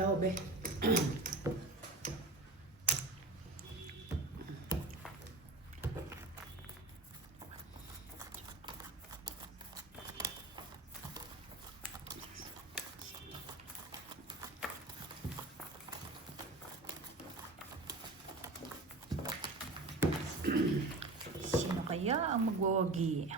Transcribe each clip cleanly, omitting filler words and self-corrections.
daw, be. Sino kaya ang magwawagi?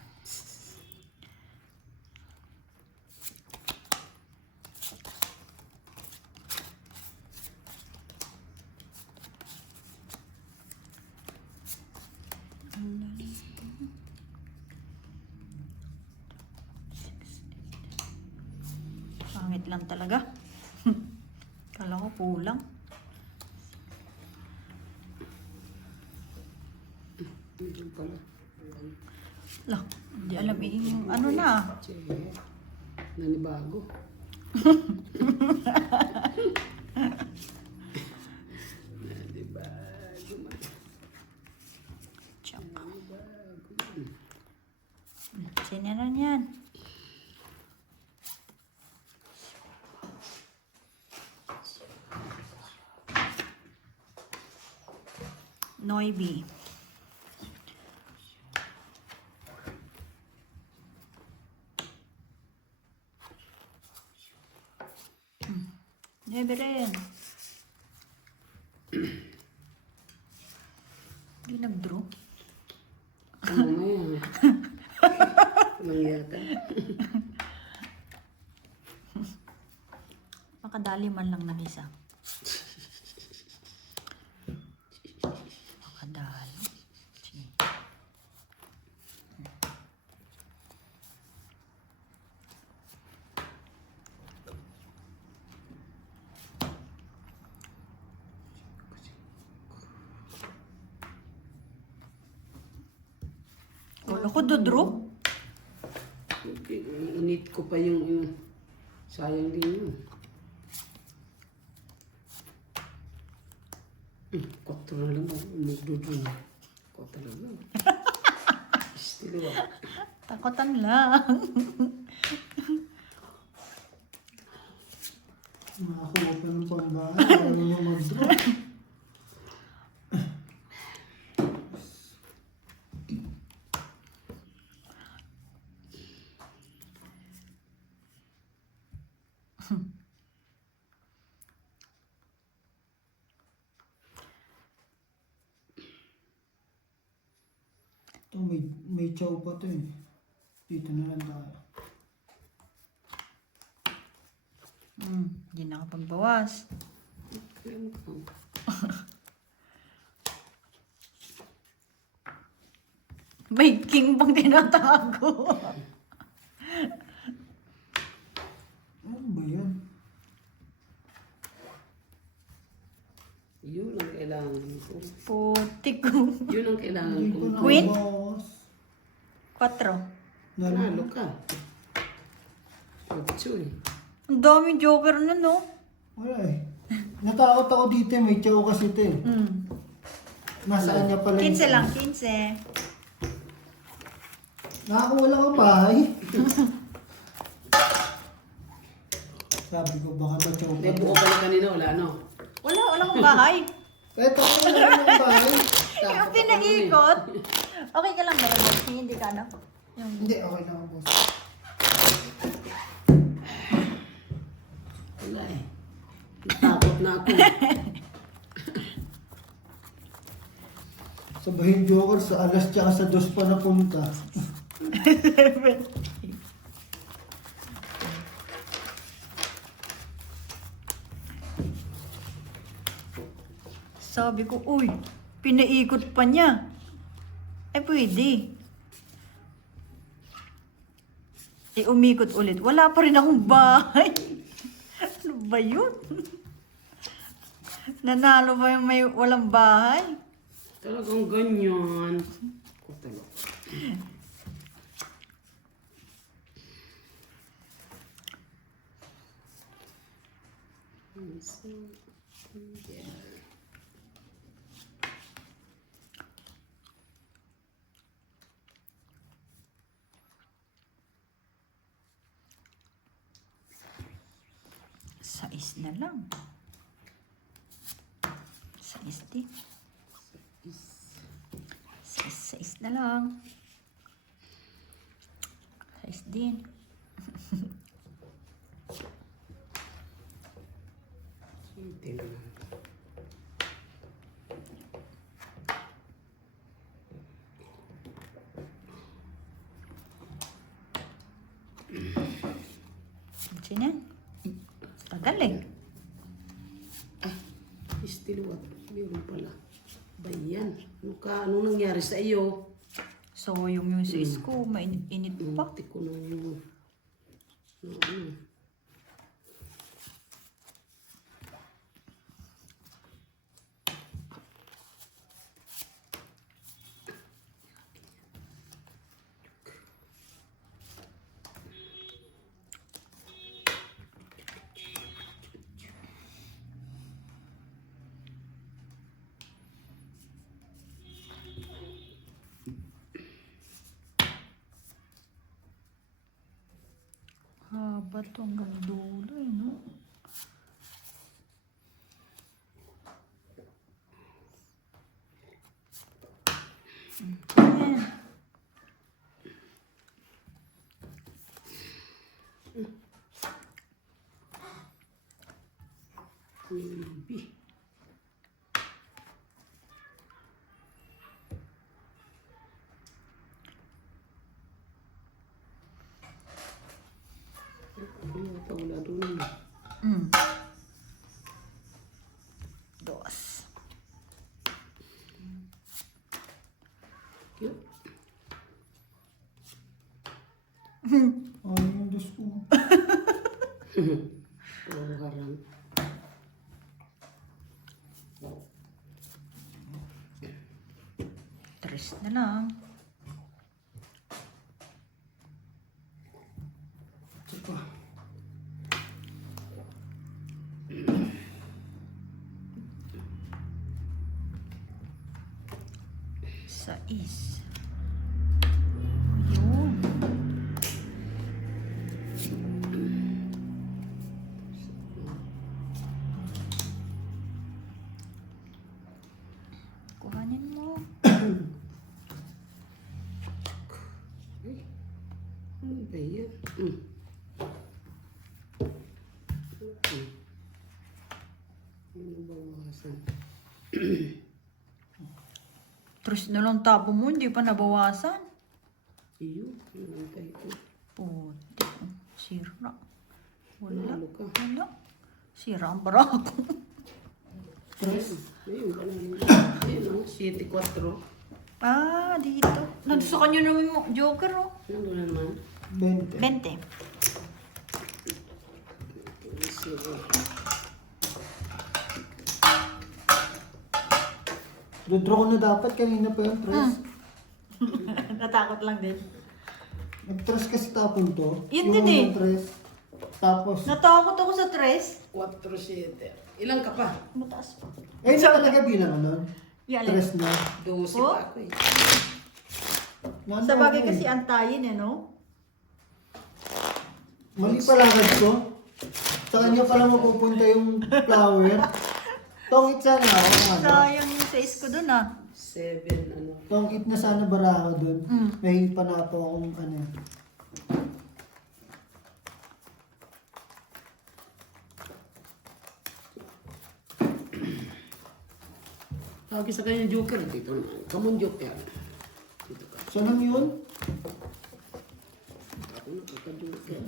Pangit lang talaga. Kala ko kulang. Hindi pala. Lah, hindi alam yung ano na. Sige. Nanibago. Nanibago man. Tsak. Nanibago man. Siniran yan. Noibi. Never rin. Hindi nag-draw. Ano nga yan? Mangyata. Makadali man lang ng isa. Makadali. Sige. Wala ko dodraw. Init ko pa yung sayang din yun. Koto na lang ako. Magdudun. Koto na lang. Estilo ah. Takotan lang. Makakuha pa ng pambahay. Ano mo mag-draw? Ito, may chow pa to eh. Dito na lang tayo. Hindi nakapagbawas. May king bang tinatago? Ano ba yan? Yun ang kailangan ko. Putik ko. Yun ang kailangan Hindi ko. ko na Queen? mabawas. 4. Nalo ka. Otso eh. Ang daming joker na, no? Wala eh. Natakot ako dito eh. May chow kasi ito eh. Nasaan niya pala 15 lang, 15. Nakakuha lang ang bahay. Sabi ko baka ma-chow May buko pala kanina, wala no? Wala kang bahay. Eto, wala lang ang bahay. Yung pinaikot. Okay ka lang ba yun? Hindi ka, no? Yung... Hindi, okay lang ako. Wala eh. Natakot na ako. Sabahin joker sa alas tsaka sa dos pa napunta. Sabi ko, uy, pinaikot pa niya. Pwede. Umikot ulit. Wala pa rin akong bahay. Ano ba yun? Nanalo ba yung may walang bahay? Talagang ganyan. Ko talaga. Sais na lang. Sais din. Sais na lang. Sais din. Siyete na lang. Sino? Tagal eh. Still what? Meron pala. Bayan. Anong nangyari sa iyo? So, yung sais ko, mainit pa. Hindi ko nang yung... ano. Haba to hanggang dulo eh, no? Ayan. Maybe. Yata wala doon. Dos. Cute. Oh, yung Diyos ko. Puro harang. Tres na lang. Tsaka. Sais. Yun. Kuhanin mo. Ay, ano ba yan? Ano ba wawasan? Tres na lang tabo mo, hindi pa nabawasan. Iyo, nangantay ko. Puti. Sira. Wala. Ano ka? Wala. Sira ang barako. Tres. Ayun, ayun, 7-4. Ah, dito. Nagsukan nyo naman yung joker, oh. Nandun na naman. 20. 20. Dodraw ko na dapat. Kanina pa yung tres. Natakot lang din. Nag-tres kasi tapon to. Yun Yung din eh. unang tres. Tapos, Natakot ako sa tres. 4-7. Ilang ka pa? Mataas pa. eh na talaga bilang nun. Yan. Tres na. 12 Oh? pa ako eh. Nasa Sa bagay ako eh. kasi antayin, eh, no? Mali pala agad ko. Sa kanya pala mapupunta yung flower. Tongit sana ako. Ano? Sayang yung size ko dun, ah. 7, ano. Tongit na sana bara ako dun. Mm. May panapo akong ano. Tawag sa kanya joker. Dito na. Come on, joker. Dito ka. Saan yun? Ako nakaka-joker.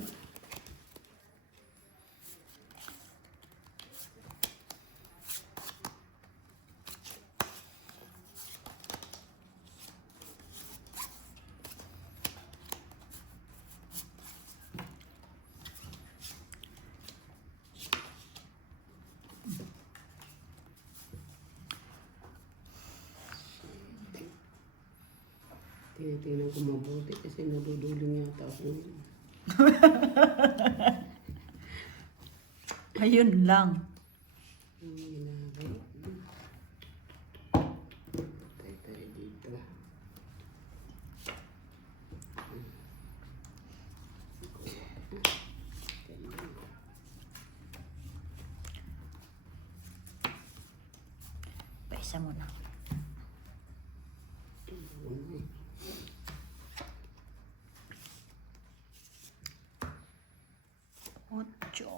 Tinitingnan ko mabuti kasi naduduling yata ako. Ayun lang. Ang ginagawa. Tayo dito. Isa muna. Ocho.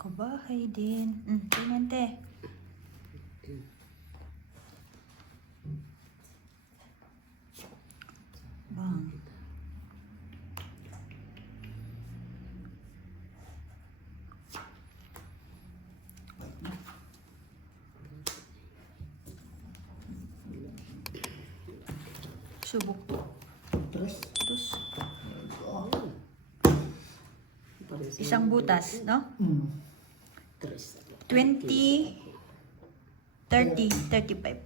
Kabahay din. Tingnan te. Bang. Subok. Tres. Terus, Pares isang butas, no? tres. 20, 30, 35.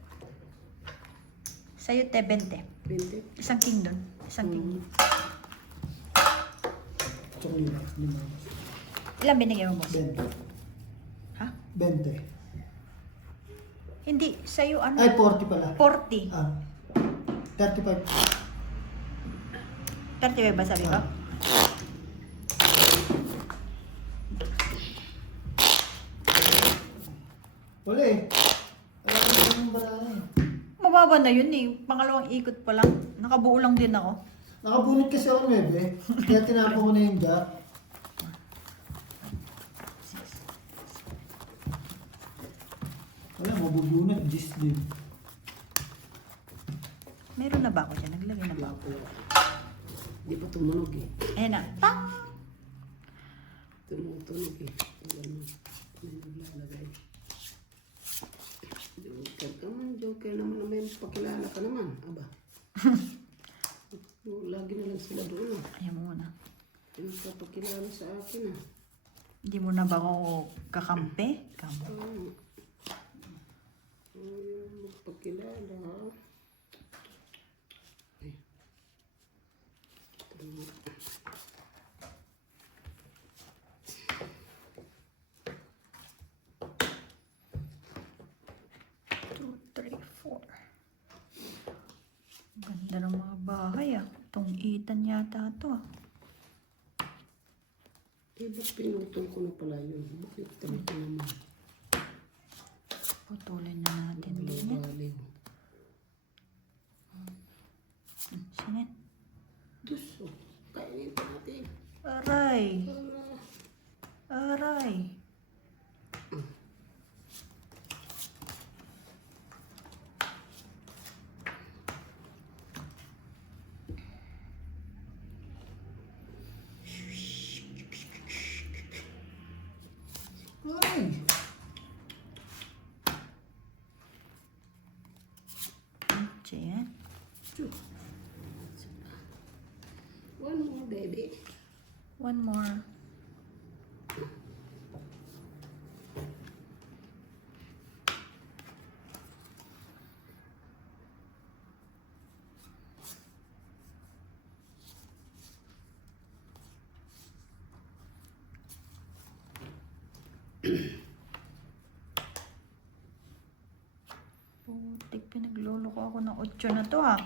Sa'yo, te, 20. 20. Isang king doon. Isang king. Tsaka lima. Ilan binigay mo, boss? 20. Ha? 20. Hindi, sa'yo ano? Ay, 40 pala. 40. 35. 35 ba sabi ko? Wala eh. Wala ko yung barala eh. Mababa na yun eh. Pangalawang ikot pa lang. Nakabuo lang din ako. Nakabunot kasi ako 9. Kaya tinapon ko na yung jack. Wala, mabubunot. Gis din. Meron na ba ako dyan? Naglagay na ba ako? Di pa tumunog eh. Ayan na. Pang! Tumutunog eh. Ganun. May naglalagay. Joker ka man. Joker naman naman. Pakilala ka naman. Aba. Lagi na lang sila doon ah. Ayan mo muna. Pinagpapakilala sa akin ah. Hindi mo na ba ako kakampi? Kamo. Magpakilala ha. Ay. Tama. 2, 3, 4. Ganda ng mga bahay ah. Itong itan yata ito ah. Eh, ba't pinutol ko na pala yun? Bakit ito naman? Putulin na natin din. Baliw. Sinin. Dus, oh. Kainin pa natin. Aray! Aray! Ay! Diyan. One more, baby. One more. Putik, pinagloloko ako ng 8 na to ah.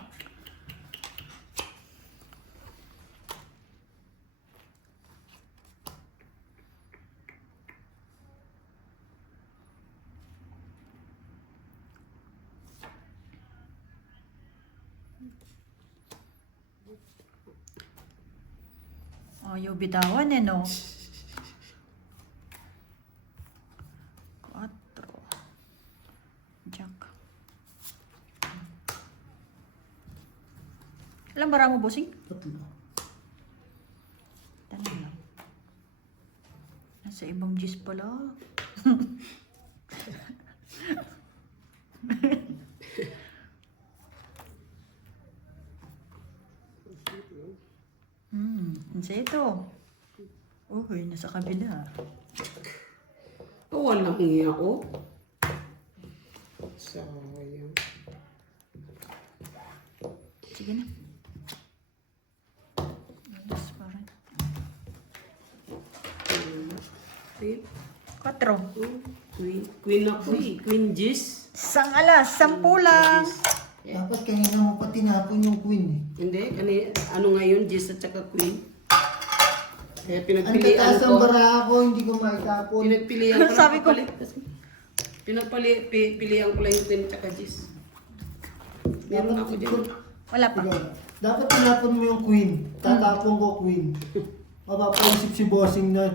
Ayaw bitawan eh no. 4. Jack. Ilang bara mo, bossing? 3. Tanong lang. Nasa ibang gis pala. Nasa ito. Uy, nasa kabila. Oh, walang hiya ko. Sayang. Sige na. Alas pa rin. Queen. 4. Queen. Queen ako eh. Queen Jis. Sang alas, 10 lang. Dapat kanina mo pa tinapon yung queen eh. Hindi, ano ngayon, Jess at saka Queen. Kaya Ang pinagpilian tataas ko. ang bara ko, hindi ko maitapon. Pinagpilian ko. Sabi ko- Pinagpilian ko lang yung Queen at saka Jess. Meron ako dyan. Wala pa. Sige. Dapat tinapon mo yung queen. Tatapon ko queen. Mapapaisip si bossing na.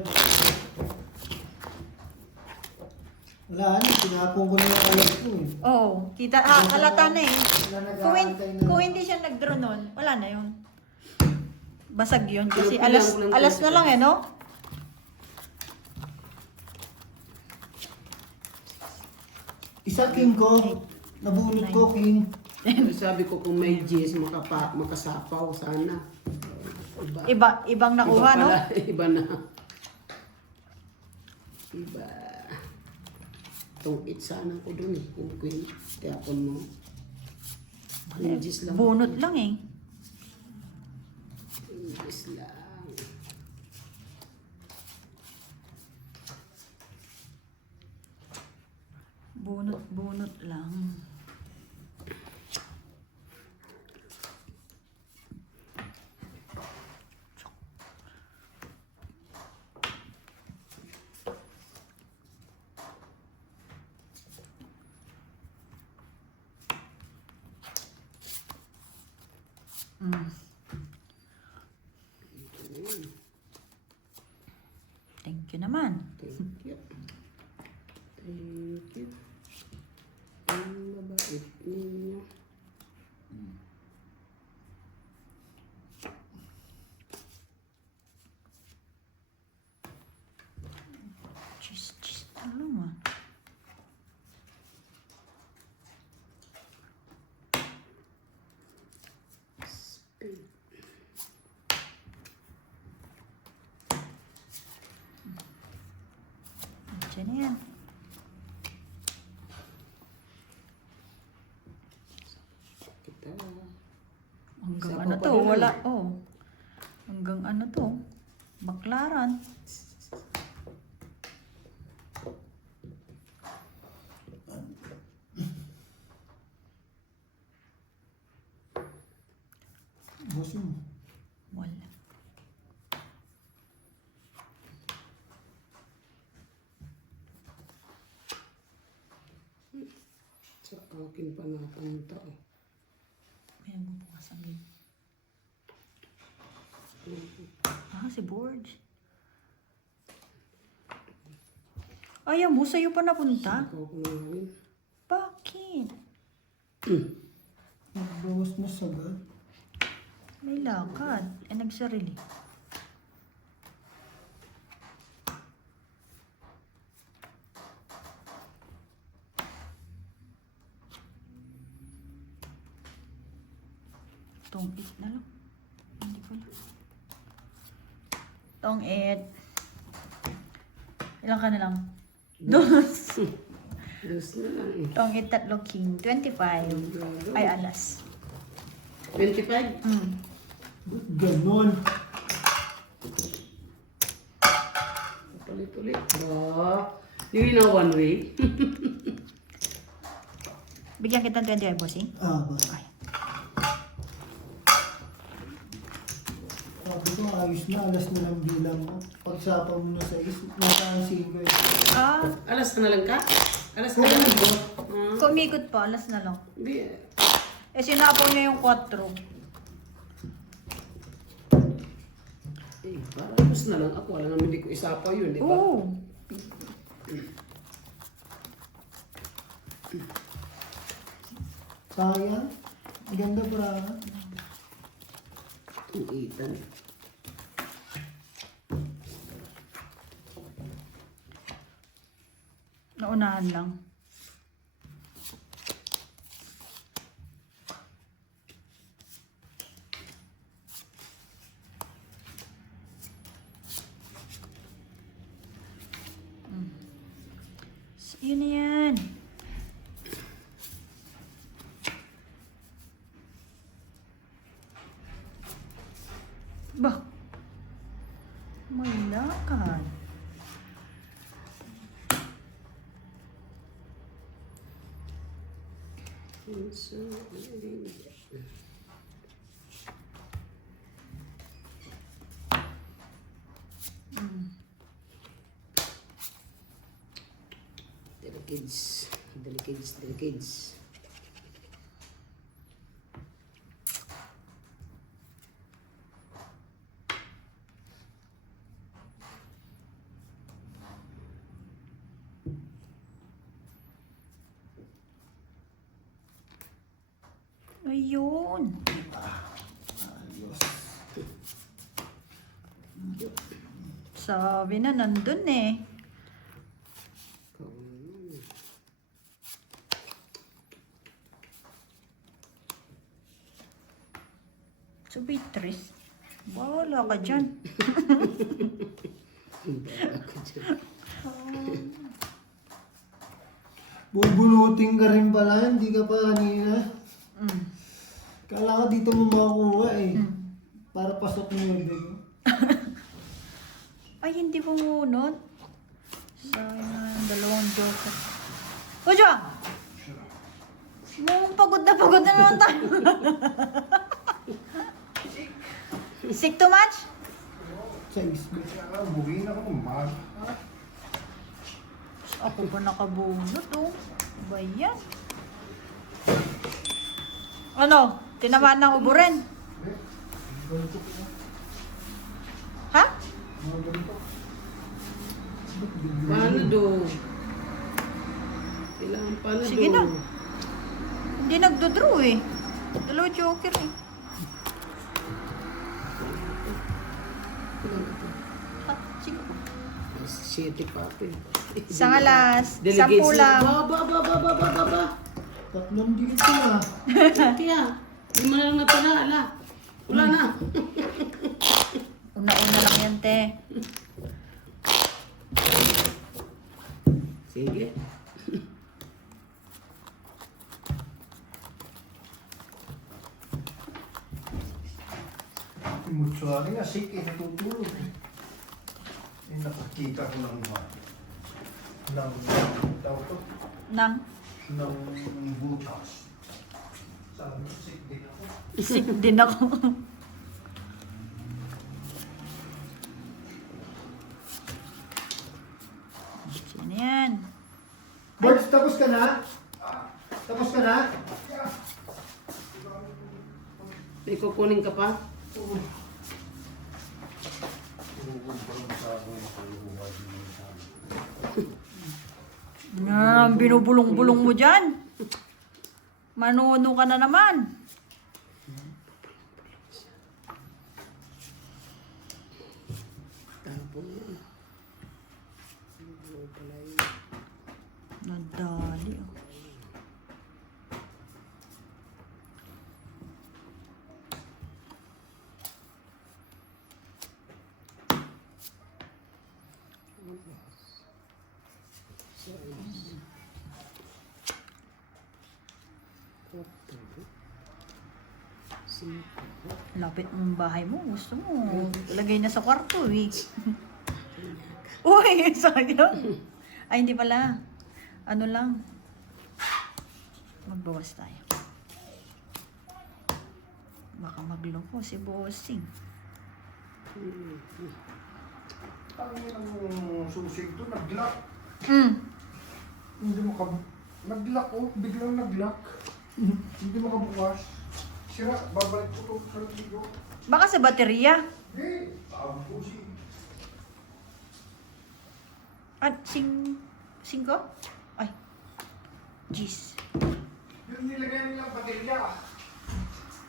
Wala na, tinapon ko na yung alas ko eh. Oo, kita, halata na eh. Wala Kung, nag-aantay na. kung hindi siya nag-draw nun, wala na yun. Basag yun kasi Pinagpilian alas, ko lang alas talaga. na lang eh, no? Isa king ko. Nabunot ko king. Sabi ko kung may Jess, makasapaw sana. Ibang nakuha, no? Iba pala, iba na. Iba. Itong it sana ko dun eh, kung Queen. Tapon mo. Yung Jess lang. Bunot lang eh. Yung Jess lang. Bunot lang. Thank you naman. Thank you. Thank you. Ang mabait ninyo. Cheese lang ah. Diyan na yan. Kita. Hanggang Sapaw ano pa to? din, Wala. ano? Oh. Hanggang ano to? Baklaran. Bossing mo. Wala. Sa akin pa napunta eh. May nagbubukas ang game. Si Borge. Ayaw mo, sa'yo pa napunta? Ikaw ko na rin. Bakit? Nagbawas na sagad. May lakad. Nagsarili. Tong-it na lang. Hindi ko lang. Tong-it. Ilan ka na lang? Dos. Dos na lang eh. Tong-it tatlo king. 25. Ay, alas. 25? Ba't ganon? Ulit-ulit. Ba? Hindi na one way. Bigyan kita ng 25, bossing. Ba? Ay. Sabi ko, ayos na. Alas na lang bilang mo. Pagsapa mo na sa nasa ang single. Alas na lang ka? Alas na lang ako. Kung umikot pa, alas na lang. Hindi. Sinapaw niya yung 4. Eh, parang alas na lang ako. Wala naman hindi ko isapaw yun, di ba? Oo. Sayang. Ang ganda bra. Ang itan. Naunahan lang. Yun na yan. Bah. May lakad. Delikids. Delikids. Delikids. Ayun. Sabi na nandun eh. So, Beatrice, wala ka dyan. Bubunutin ka rin pala, hindi ka pa kanina. Mm. Kala ko dito mo makakuha eh. Para pasok mo yung bag mo. Ay, hindi bumunot. Sayang nga yung dalawang joker. O, Jwa! Pagod na naman tayo. Sick too much? Sa isbit. Buhin ako ng mag. Ako pa nakabunot, oh. Ba yan? Ano? Tinamaan ng ubo rin? Ha? Paano do? Kailangan paano Sige do? na. Hindi nagdodraw eh. Dalawa joker eh. Sige po. City Papi. Isang alas. Delegates. 10 lang. Ba. Tatlong dito na. Kaya, hindi mo na lang natala, ala. Wala na. Una-una lang yan, te. Sige. Mucho akin na sick eh, natutulog eh. Eh, nakakita ko ng daw to, Nang ng butas. Sabi ko, sick din ako. isip din ako. Sino yan? Birds, tapos ka na? Tapos ka na? May kukunin ka pa? Tulog pa lang sa akin, tulungan din sa akin. Ang binubulong-bulong mo dyan. Manuno ka na naman. Tapon yan. Nadali. Oh. Lapit mong bahay mo. Gusto mo. Lagay na sa kwarto eh. Uy, sayang. Ay, hindi pala. Ano lang. Magbawas tayo. Baka magloko si Bossing. Ang susig to, nag-lock. Hindi mo nag-lock oh, biglang nag-lock. Hindi mo kabukas. Sira, babalik ko to sa ligo. Baka sa baterya. Hey, ang pusi. At singko? Ay. Jeez. Yung nilagay nilang baterya.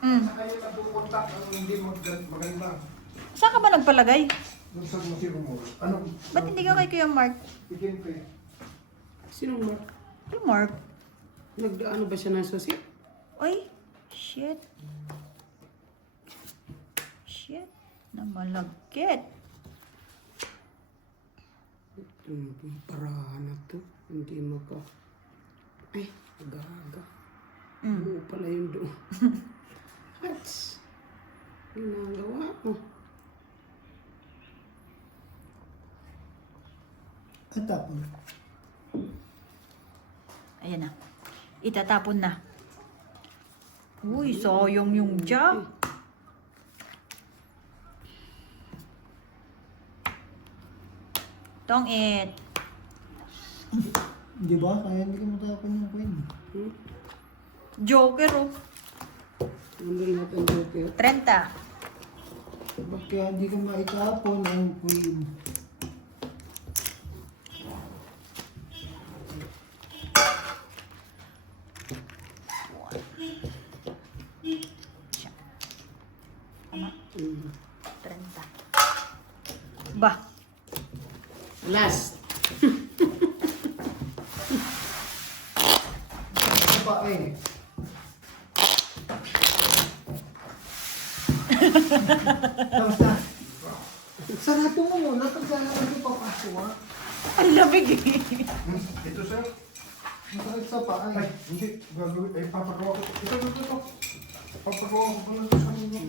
Mm. Sa kanya natukontak ang hindi maganda. Saan ka ba nagpalagay? Nung sa museo mo. Ano? Ba't hindi ka kay Kuya Mark? Begin pa eh. Sinong Mark? Kuya Mark? Nagdaano ba siya ng susi? Ay, shit. Shit. Namalagkit. Yung parahan na to. Hindi mo ka. Ay, aga-aga. Oo pala yun doon. Hats. Ginagawa mo. At tapon. Ayan na. Itatapon na. Uy, sayang yung jack. Tong it. Di ba? Kaya hindi ka matapon yung coin. Joker oh. Nandun lahat ang joker. 30. Ba't kaya hindi ka maitapon ang queen? Tama. Mm. 30. Bah. Last. Ito pa eh. Tapos na. Sarado mo muna pag sana hindi papasok ha. Ang lamig eh. Ito sir. Masakit sa paa Ay, eh. hindi. Gagawin. Ay, papagawa ko. Ito. Papagawa ko lang sa kanila.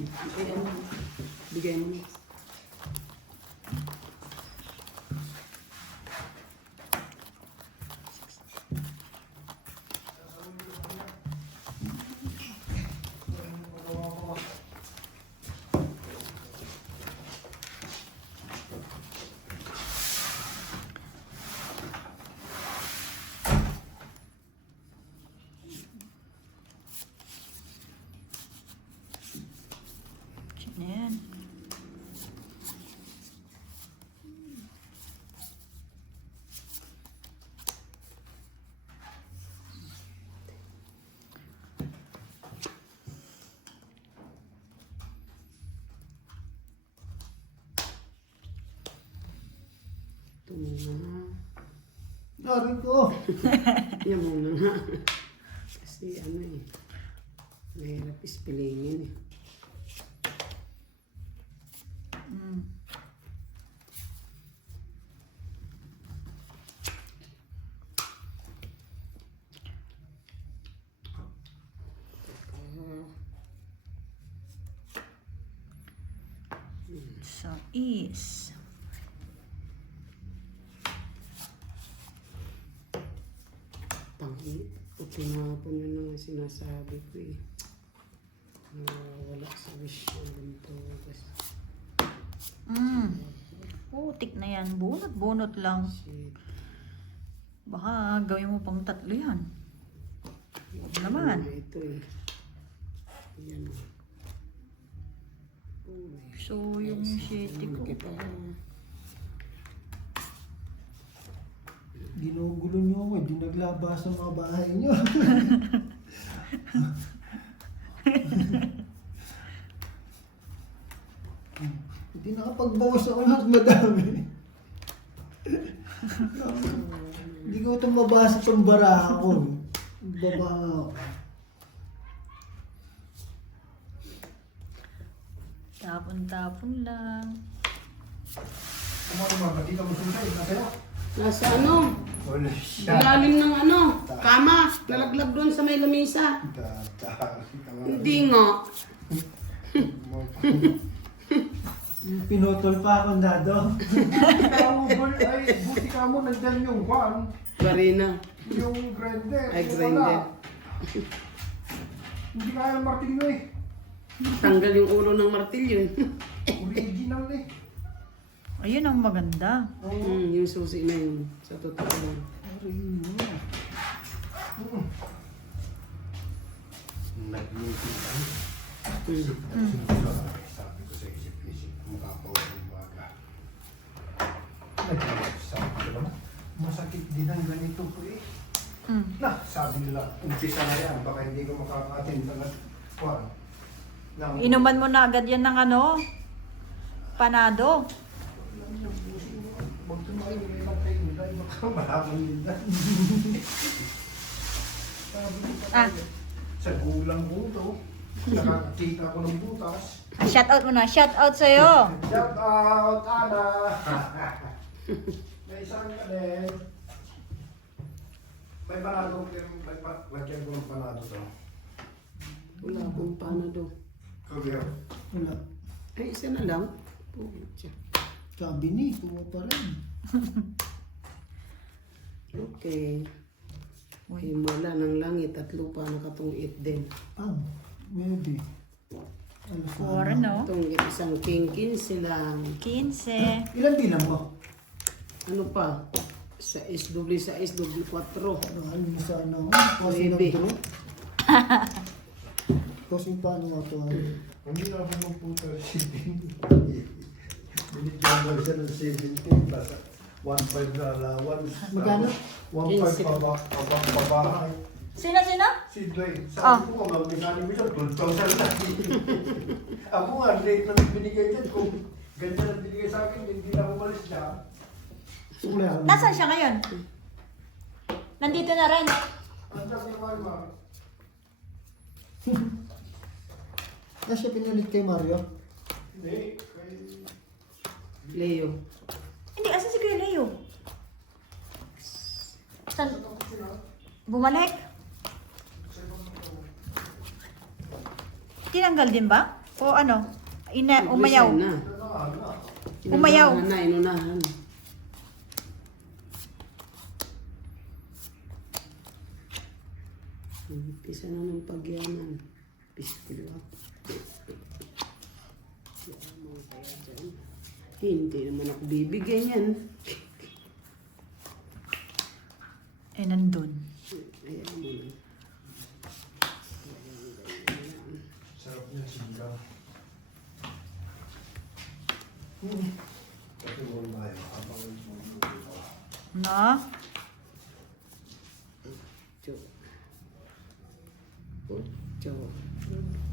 Bigay mo na. Sino yan? Ito muna. Narin ko. Yan muna nga. Kasi ano eh. Mahirap ispilingin eh. So, is. Tangi. O tinapon yun na nga sinasabi ko eh. Wala sa wish yung ganito. Putik na yan. Bunot lang. Shit. Baka gawin mo pang 3 yan. Naman. Ito eh. Yan o. Uy. So, yung 7 ko. Kita ko. Ginugulo niyo ako. Hindi naglabas sa mga bahay niyo. Hindi nakapagbawas ako ng madami. Hindi ko ito mabasa itong bara ako. Baba ako. Tapon-tapon lang. Kumain ba? Di ka masunod. Nasa'yo? Nasa ano? Wala siya. Ilalim ng ano? Kama. Nalaglag doon sa may lamisa. Hindi nga. Pinutol pa akong dado. Ay, buti ka mo, nandyan yung van. Barina. Yung grinder. Ay, Wala. grinder. Hindi kaya ang martilyo eh. Tanggal yung ulo ng martilyo. Original eh. Ayun ang maganda. Yung susi na yun. Sa totoo lang. Nag-meeting lang. Sabi ko sa isip-isip, mukha pa ako umaga. Sabi ko naman, masakit din ang ganito ko eh. Sabi nila, umpisa na yan, baka hindi ko makaka-attend na kuwan. Inuman mo na agad yan ng ano? Panado. Huwag tumayo, may lang kayo nila, baka malaman nila. Sabi ko pa sa gulang ko to, nakakita ko ng butas. Shout out mo na. Shout out sa'yo. Shout out, Ana! May isang ka din. May panado, lagyan ko ng panado to. Wala akong panado. Kagaya. Wala. Ay, isa na lang. Pucha. Sabi ni, kuha pa rin. Okay. Himala ng langit at lupa nakatungit din. Pang. Maybe. Alas na. 4, no? Itong isang king 15 lang. 15. Ilan bilang mo? Ano pa? Sa doble 4. Ano sa ano? Kasi Maybe. nag-draw. Kasi paano nga ito? Hindi na ako magpunta sa 17. Binigyan daw siya ng 17 plus 1.5 na allowance. Magkano? 1.5 pabahay. Sino? Si Dwayne, Ah. sabi ko nga, magkano mo siya, 12,000 lang. Ako nga, late na binigay dyan. Kung ganyan ang binigay sa akin, hindi na umalis siya. Wala. Nasaan siya ngayon? Nandito na rin. Ang sabi ko, Alma, Na siya pinalit kay Mario? hindi, Leo. Hindi, asan si Kuya Leo? Saan? Bumalik? Tinanggal din ba? O ano? Umayaw? Na. Umayaw. Inunahan. Umpisa na ng pagyaman. Pispilo. Hindi naman ako bibigyan yan. Eh, nandun. Ayan mo na. sarap niya sinigang. Kasi mo tayo, habang magluluto ka. No? Ocho. Ocho.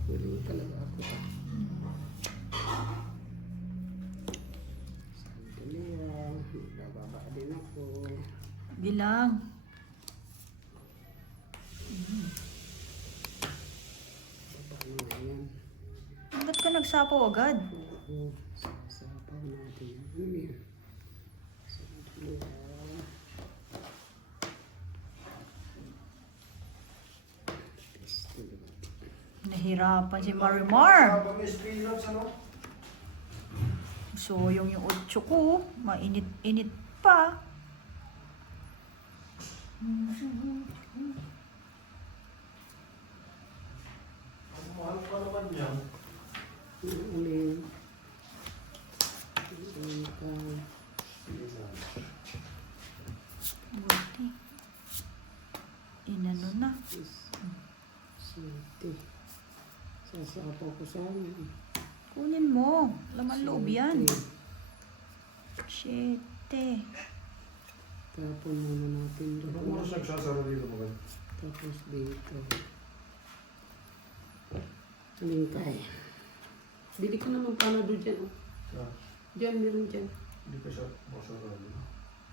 Huli talaga ako. Sandali ah. Bababa din ako. Bilang. Paano nga yan? Ba't ka nagsapaw agad? Oo. Sasapaw natin. Ano yan? Sandali ah. Pistol. Nahirapan si Marimar. Habang spinach, ano? So, yung 8 ko, mainit-init pa. Ang mahal pa naman yan. Uling. Uling ka. Buti. Inano na. Siyete. Sasapaw ko sana. Kunin mo. Laman loob yan. 7. Tapon muna natin Anong doon. oras nagsasaro dito mo? Tapos dito. Alingkay. Bili ka naman panado dyan. Oh. Ah, Dyan, meron dyan. hindi pa siya masarap.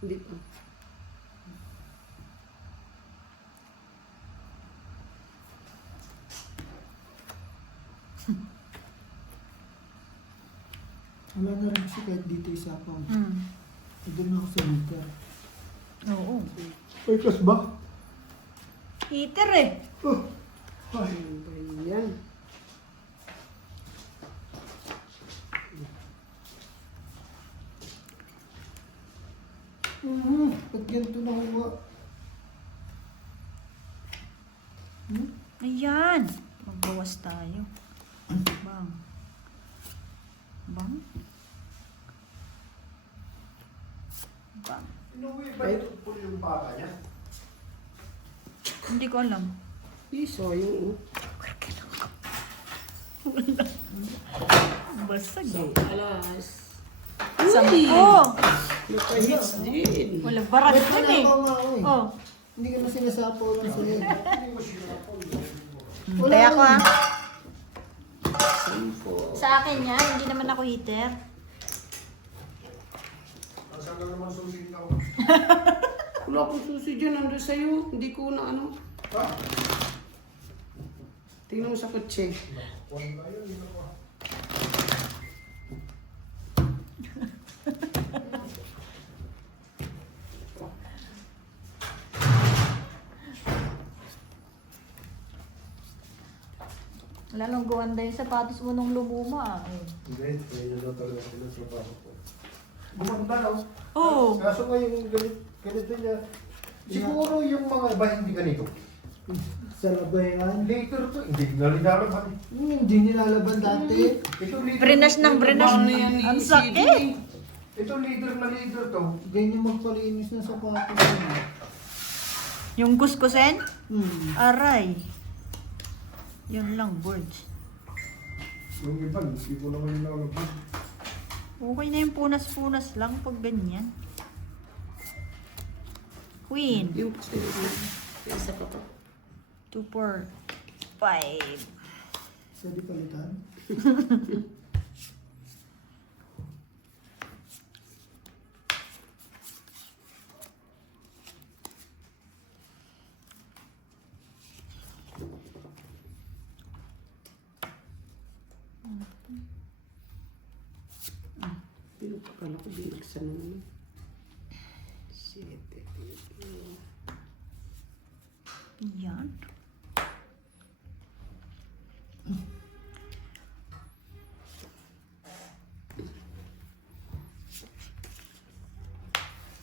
Hindi pa. Wala na rin kasi kahit dito isa pa. Hmm. Doon ako sa meter. Oo. Ay, kas ba? Heater eh. Oh, Ano ba yan? Pag ganito na huwa. Ayan. Magbawas tayo. Bang. Bang. Bang. Inuwi ba ito po yung baka niya? Hindi ko alam. Piso yung Basag. isang alas. Sampo. Nakahits din. Wala barad Ba't din eh. ako nga ako eh? Oh. Hindi ka na sinasapaw lang sa'yo. Hintay ako ah. Sampo. Sa akin yan, hindi naman ako heater. Saan ka naman susi ka? Wala akong susi dyan. Nandun sa'yo. Hindi ko na ano. Ha? Tingnan mo sa kotse. Wala yun, yun ako. Wala nang gawanda yung sapatos mo nung lumuma ah. Hindi, kaya na talaga ako ng trabaho ko. Gumanda, no? Oo. Kaso nga yung ganito niya, siguro yung mga iba hindi ganito. Sa labayan. Later to, hindi na rin nalaban. Hindi nilalaban dati. Ito leader. Brinas ng brinas. Paano yan ni Ang CD? sakit. Ito leader na leader to. Ganyan magpalinis ng sapatos. Yung kuskusen? Aray. Yun lang, birds. Yung iba, hindi ko naman nilalaban. Okay na yung punas-punas lang pag ganyan. Queen. Yung isa pa pa. 2, 4, 5. Pwede palitan. Pinapakala ko binagsan mo naman. 7. Yan.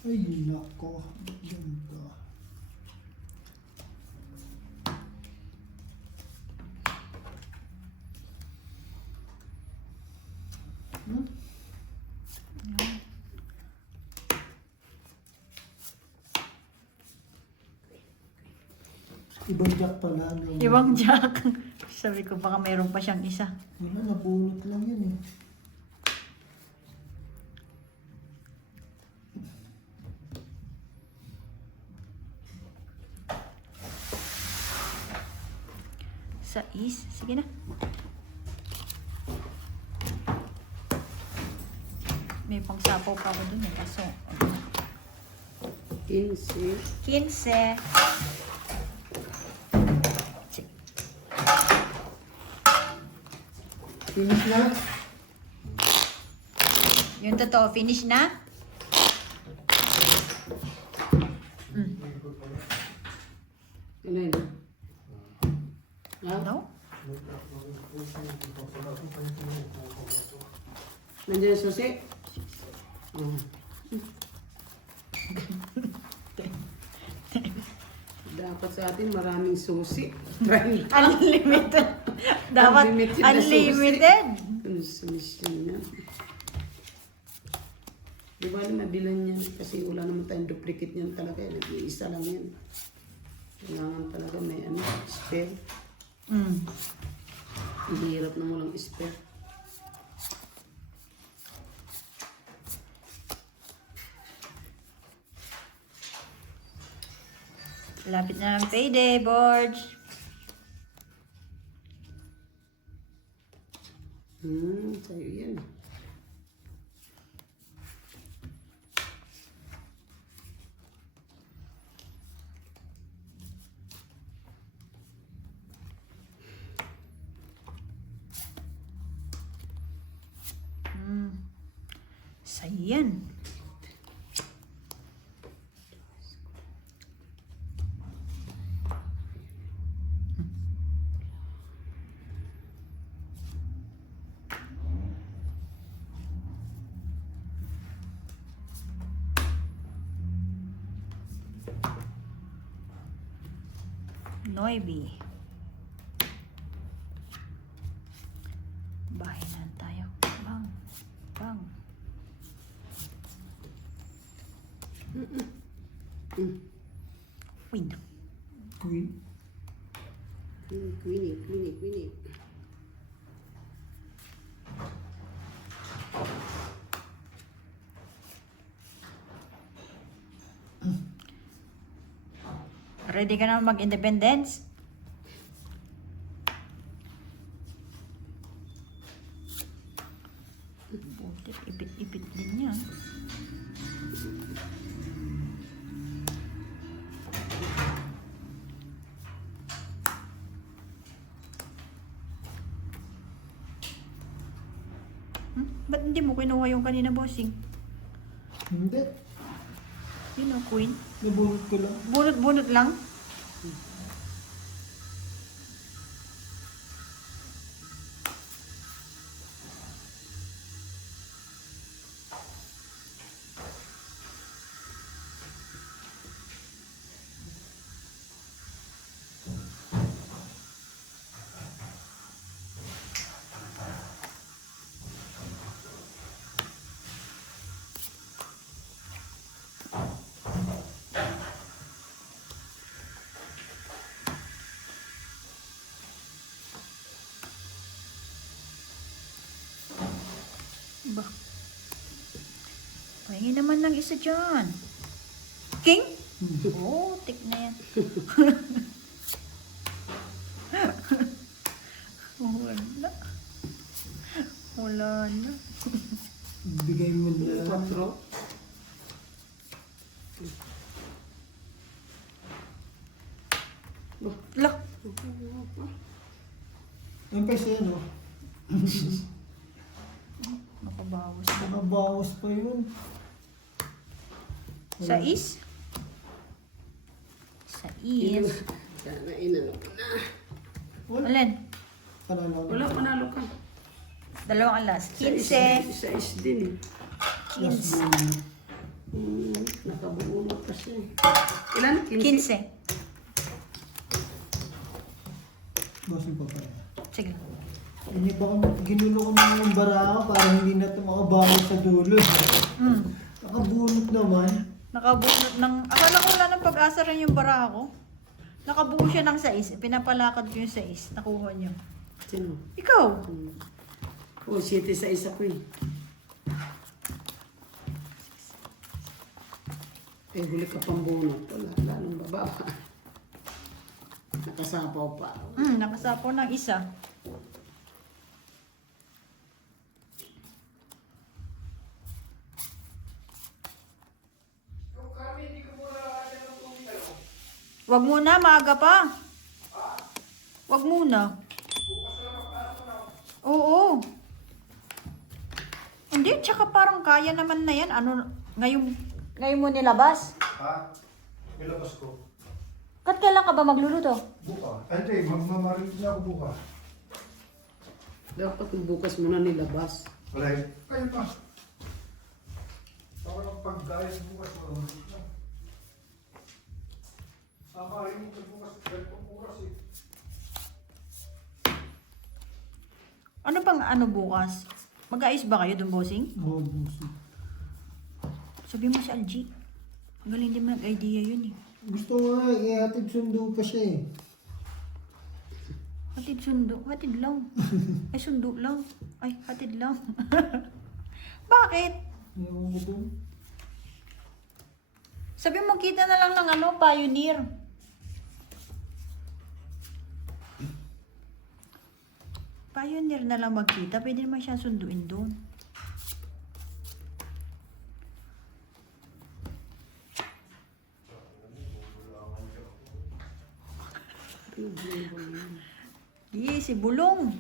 Ay, nako. Ganda. Ibang jack pala. No? Ibang jack. Sabi ko baka mayroon pa siyang isa. Wala, nabunot lang yun eh. Sais. Sige na. May pangsapaw pa ako dun eh. Kaso, 15. 15. Finish na? Yung totoo, finish na? Ano yun? Ha? No? Nandiyan yung susi? Oh. Dapat sa atin maraming susi. Try Unlimited. Dapat Unlimited na unlimited. Ano sa mission niya? Di ba nabilan yan? Kasi wala naman tayong duplicate niyan talaga. Nag-iisa lang yan. Kailangan talaga may ano, spare. Hirap na mo lang spare. Lapit na ng payday, boards. Sa'yo yan. Sayan. Noibi. Bahay na tayo. Bang. Bang. Queen. Queen. Queenie. Ready ka na mag-independence? Buti, ipit-ipit din yan. Ba't hindi mo kinuha yung kanina, bossing? Hindi. Yun o, queen. Nabunot ko lang. Bunot-bunot lang. Tingin naman ng isa dyan. King? Oo, tik na yan. Wala. Wala na. Bigay mo na. 4. La. Ang pesa yan, oh. Nakabawas. Nakabawas pa yun. Sais? Sais. Sana inano ko na. Alin? Panalo. Wala, panalo ka. Dalawang alas. 15. Sa is din eh. 15. Nakabuo mo kasi. Ilan? 15? 15. Bossing pa pala. Sige. Hindi baka ginulo ko na yung baraha para hindi na ito makabawas sa dulo. Nakabunot naman. Nakabunot ng... Akala ko wala ng pag-asa rin yung bara ko. Nakabuo siya ng sais. Pinapalakad ko yung sais. Nakuha niyo. Sino? Ikaw? Oh, 7 sa isa ko eh. Eh, huli ka pang bunot. Wala, lalong bababa. Nakasapaw pa. Nakasapo ng isa. Wag muna, maaga pa. Wag muna. Oo. Hindi, tsaka parang kaya naman na yan. Ano, ngayon mo nilabas? Ha? Nilabas ko. Kat kailan ka ba magluluto? Buka. Ay, hindi. Magmamarin na ako buka. Dapat bukas muna nilabas. Wala eh. Kayo pa. Ako lang pag-gaya bukas. Samarin mo bukas. Dahil pang bukas eh. Ano pang ano bukas? Mag-aayos ba kayo dun, bossing? Oo, bossing. Sabi mo si Algie. Ang galing din mag-idea yun eh. Gusto nga, ihatid sundo pa siya eh. Hatid sundo. Hatid lang. Ay, sundo lang. Ay, hatid lang. Bakit? Ewan ko dun. Sabi mo, kita na lang ng ano, Pioneer. Pioneer na lang magkita. Pwede naman siya sunduin doon. Di, si Bulong.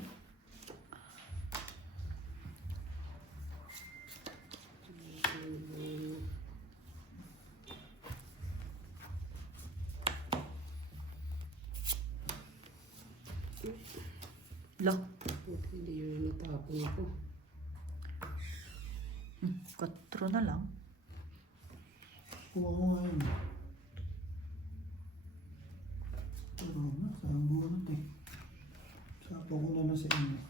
Lah, Hindi yun natapon ako. 4 na lang. Kuha ko nga yun. Pero na, saan bunot eh. Sapo ko na sa inyo.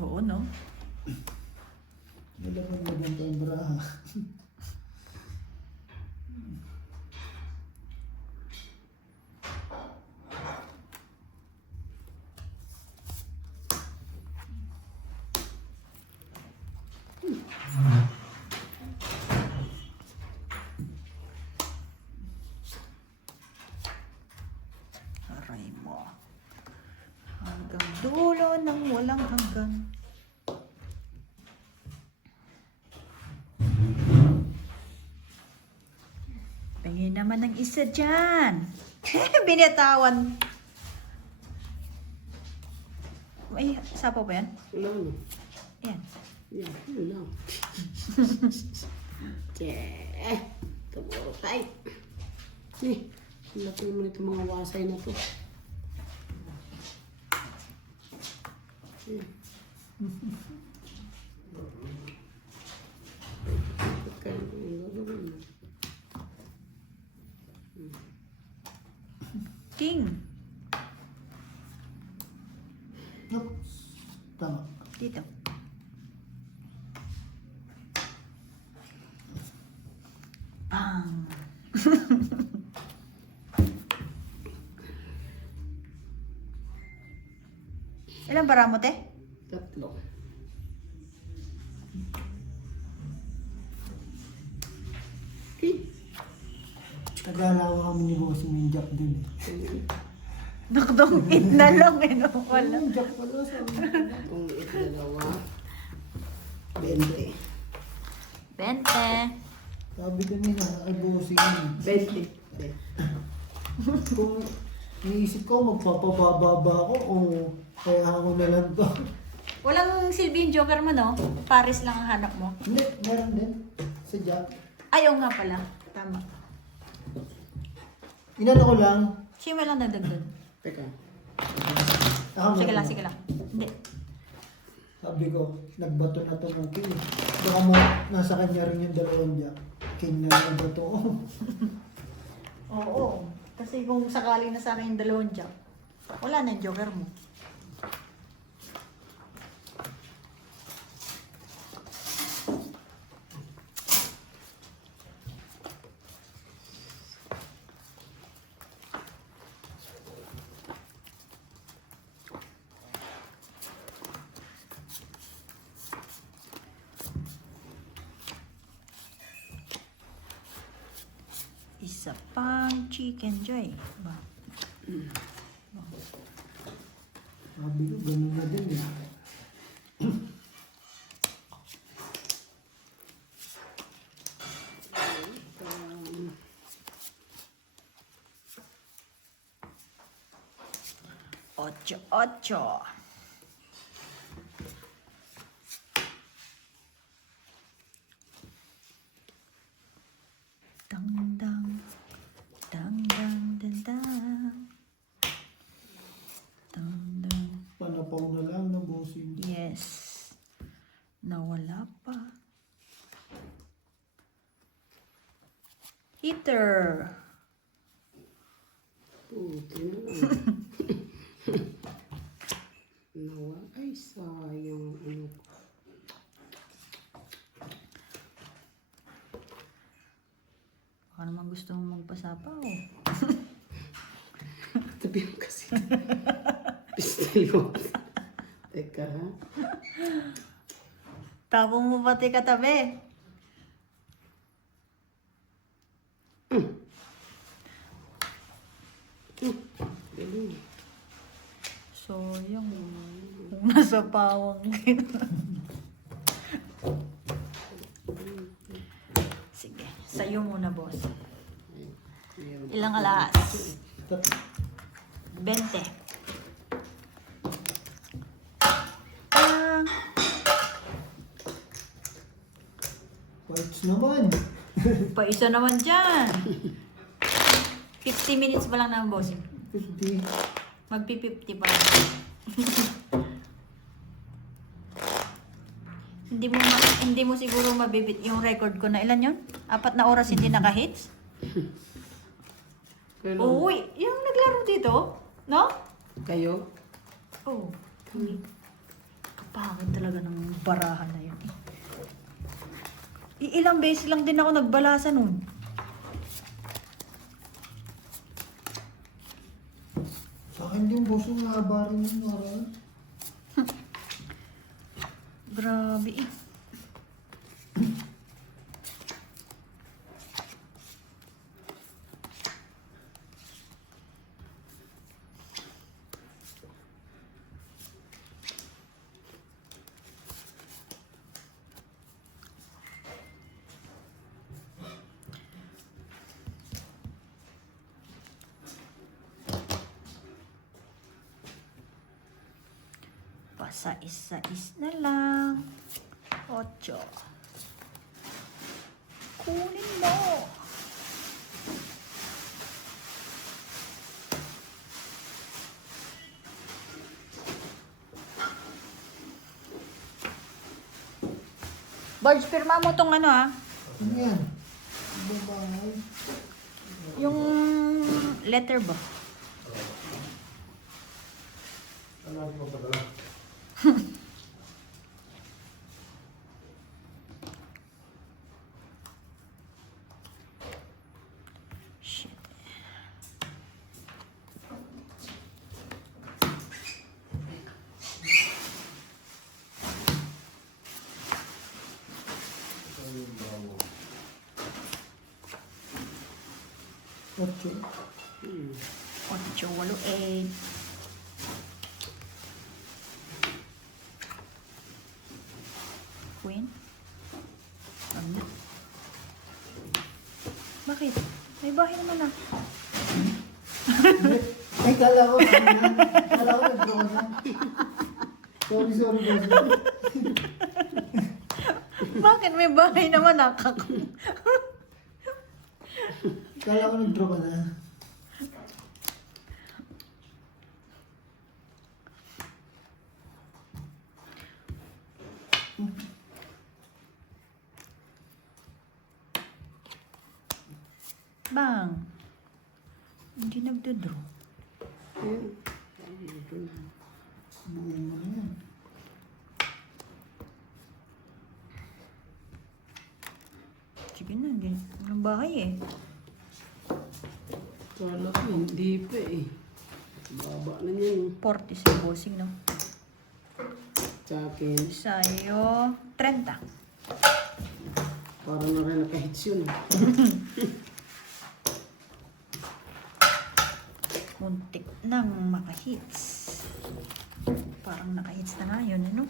Oo, no? Nalapag-laban tayong baraha. Aray mo. Hanggang dulo ng walang hanggan. Tingin naman ng isa dyan. Binitawan. Ay, sapo ba yan? Wala na. Yan. Yan, yun lang. Tumuro tayo. Eh, laki naman itong mga wasay na to. King. Nope. Tama. Dito. Bang. Ilang bara mo, te? 3. Tagalawa kami ni Bossing yung Jack din eh. Nakdongit na lang eh, no? Wala. Yung Jack pala sa Kung dalawa. 20. 20. Sabi ko nila, ay Bossing yun. 20. Kung niisip ko, magpapababa ako o kaya ako na lang to. Walang silbi yung joker mo, no? Paris lang ang hanap mo. Hindi, meron din. Sa Jack. Ayaw nga pala. Tama. Inano ko lang. Sino lang nadagdag? Teka. Ako Sige meron. lang, sige lang. Hindi. Sabi ko, nagbato na to ng king. Baka mo, nasa kanya rin yung dalawang Jack. King na nagbato ko. Oo. Kasi kung sakali na sa akin yung dalawang jack, wala na yung joker mo. Isa pang chicken joy. Ba? Sabi ko, ganun na din eh. Ocho, ocho. Dang, dang. Dang, dang, dang, dang. Dang, dang. Panapaw na lang ng Bossing. Yes. Nawala pa. Heater. Puti na lang. Nawa. Ay, sayang. Ano ko. Baka naman gusto mo magpasapaw. Tabi mo kasi. Pistilo. Teka ha. Tapong mo pati katabi. Galing. So, yung nasa pawang. Sige, sa'yo muna, boss. Meron. Ilang alas? 20. Ah, Parts naman. pa isa naman dyan. 50 minutes pa lang na, boss. 50. Magpi-50 pa lang. hindi mo siguro mabibit yung record ko na ilan yun? 4 na oras hindi naka-hits? Pero, Uy, yung naglaro dito, no? kayo? Oh, kami. Kapangit talaga ng barahan na yun. Ilang beses lang din ako nagbalasa nun. Sa akin din, Bossing, mahaba rin yung naran. Grabe eh. Pasais-sais na lang. 8. Kunin mo. Barge, pirma mo tong ano ah. Ano yan? Babae. Yung letter ba? Ano mo padala? Shit. Ocho. 8, 8. Queen. Ano? Bakit? May bahay naman ah. Ay, kala ko nag-draw na. Sorry, boss. Bakit may bahay naman ah? Kala ko nag-draw ka na. Bang. Hindi nagdodraw. Ayun. Buo mo na yan. Sige na, hindi. Walang bahay eh. Kala ko hindi pa eh. Baba na niyan. 40 si bossing, no? Sa akin, Sa'yo, 30. parang na rin nakahits yun. Muntik nang makahits. Parang nakahits na nga yun, ano?